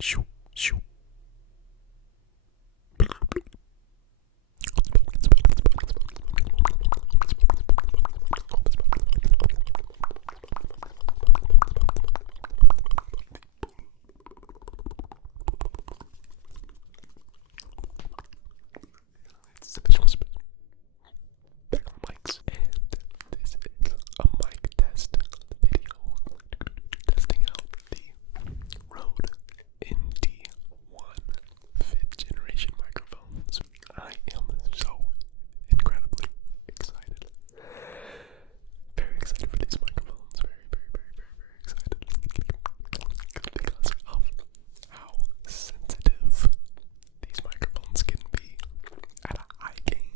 Shoo, shoo. It's sufficient spin. Back on mics, and this is a mic test video testing out the Rode NT1 5th generation microphones. I am so incredibly excited. Very excited for these microphones. Very excited. Because of how sensitive these microphones can be at a high gain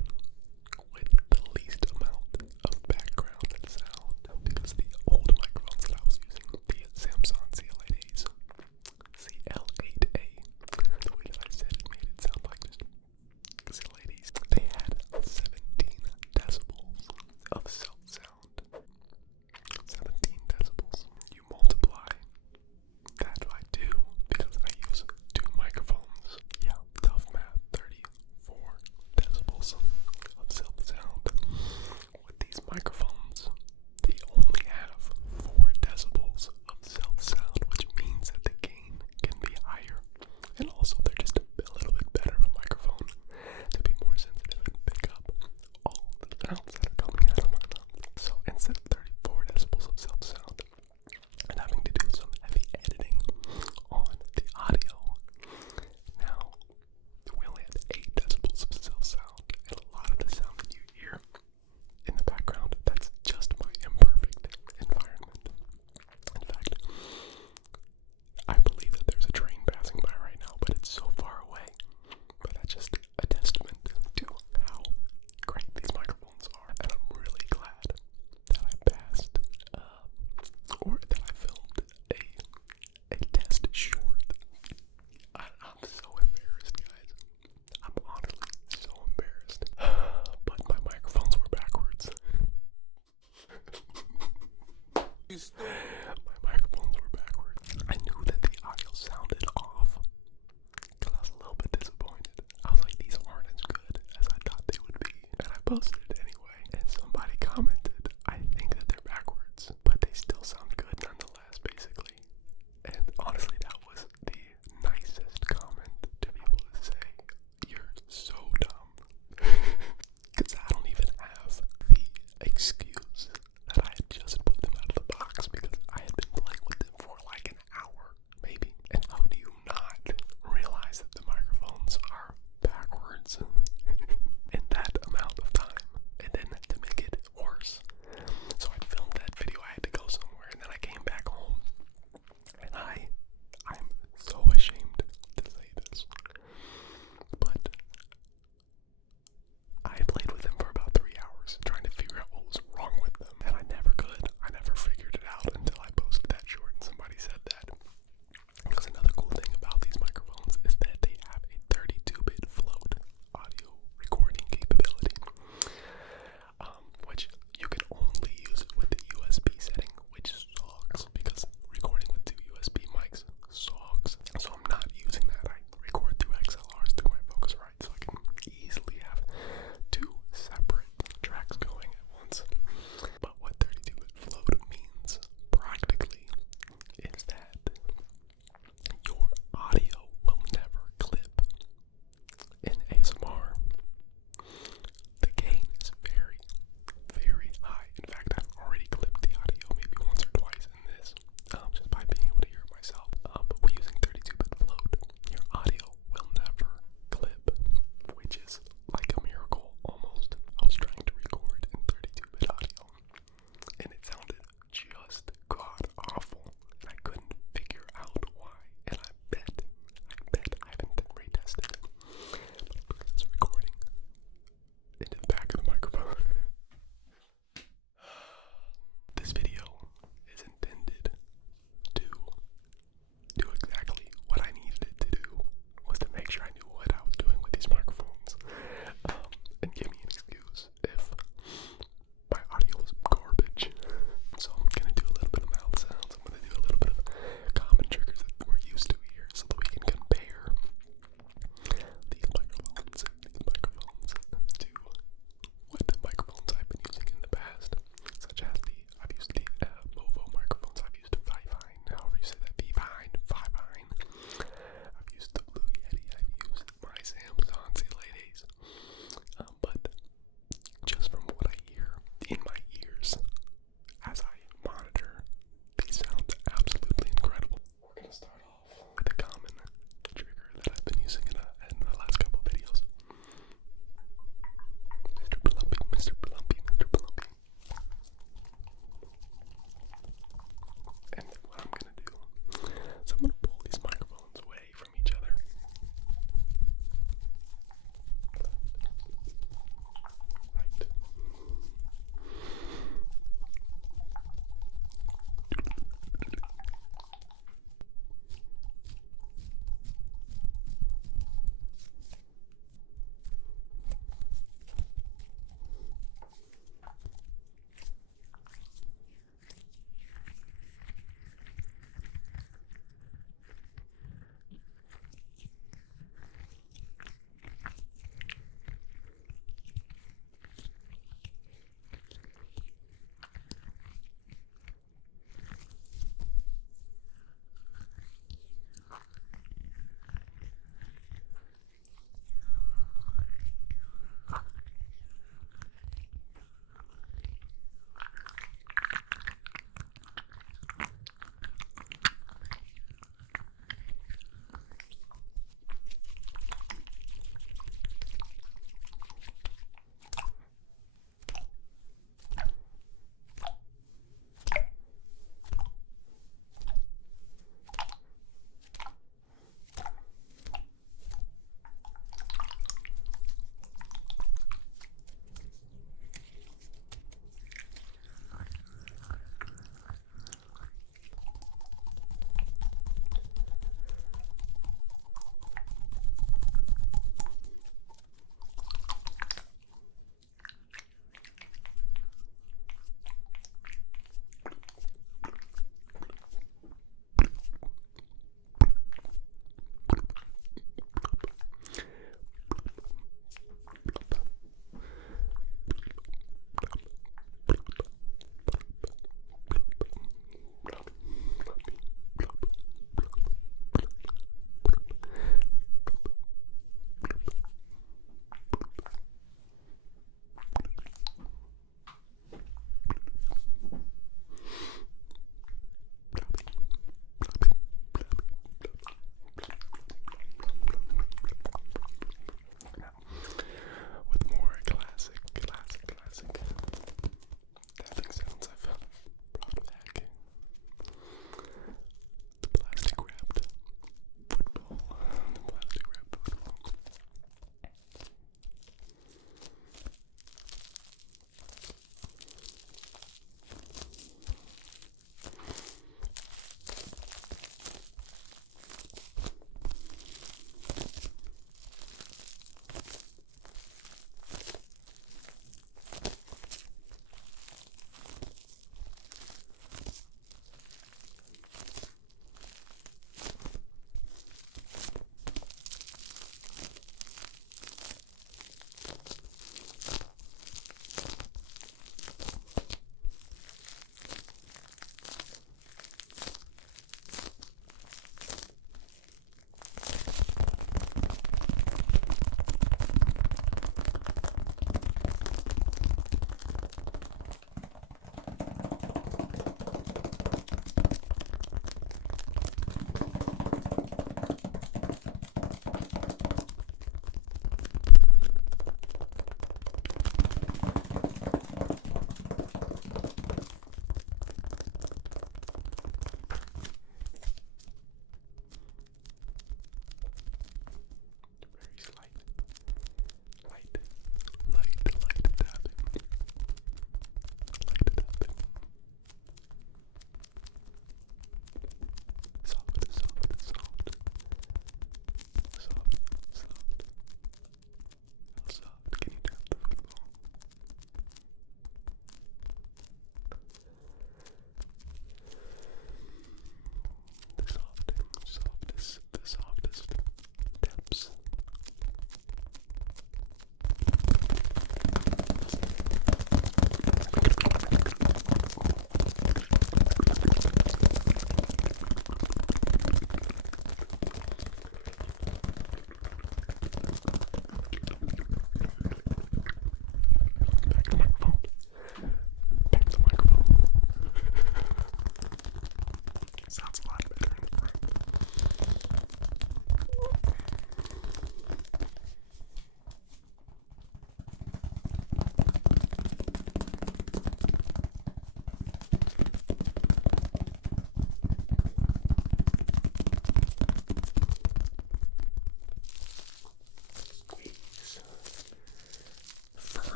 with the least amount of background sound. Because the old microphones that I was using, the Samsung CL8As, CL8A, the way that I said it made it sound like just CL8As, they had 17 decibels of self-sound. 17 decibels. You multiply that by 2 because I use 2 microphones. Yeah, tough math, 34 decibels of self-sound. With these microphones, they only have 4 decibels of self-sound, which means that the gain can be higher. And also, they're just a little bit better of a microphone to be more sensitive and pick up all the sounds that are coming out of my mouth. So instead of 34 decibels of self-sound and having to do some heavy editing on the audio, now we only have 8 decibels of self-sound, and a lot of the sound that you hear in the background, that's just my imperfect environment. In fact, I believe that there's a train passing by right now, but it's so far away. But that's just a testament to how great these microphones are, and I'm really glad that I passed, or that I filmed a test short. I'm so embarrassed, guys. I'm honestly so embarrassed. But my microphones were backwards. My microphones were backwards. I knew that the audio sounded off because I was a little bit disappointed. I was like, these aren't as good as I thought they would be. And I posted it anyway. And somebody commented, I think that they're backwards, but they still sound good nonetheless, basically. And honestly, that was the nicest comment to be able to say, you're so dumb. Because I don't even have the excuse that I had just put them out of the box because I had been playing with them for like an hour, maybe. And how do you not realize that the microphones are backwards in that amount of time?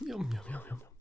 Yum, yum, yum, yum, yum.